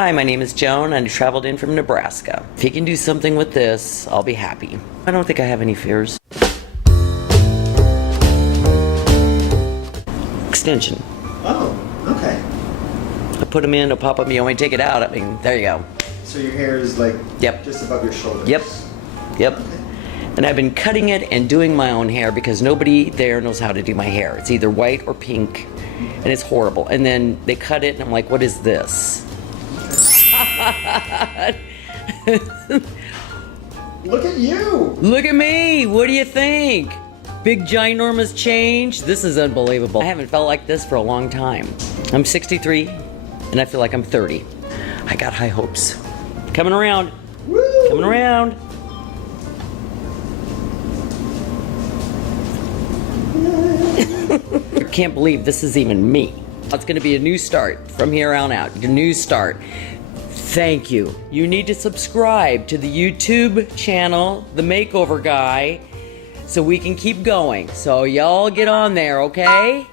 Hi, my name is Joan and I traveled in from Nebraska. If you can do something with this, I'll be happy. I don't think I have any fears. Extension. Oh, okay. I put them in, I'll pop them, you only take it out. I mean, there you go. So your hair is like Yep. just above your shoulders? Yep. Yep. Okay. And I've been cutting it and doing my own hair because nobody there knows how to do my hair. It's either white or pink, and it's horrible. And then they cut it, and I'm like, what is this? Look at you! Look at me! What do you think? Big ginormous change? This is unbelievable. I haven't felt like this for a long time. I'm 63, and I feel like I'm 30. I got high hopes. Coming around. Woo! Coming around. I can't believe this is even me. It's gonna be a new start from here on out. A new start. Thank you. You need to subscribe to the YouTube channel, The Makeover Guy, so we can keep going. So y'all get on there, okay?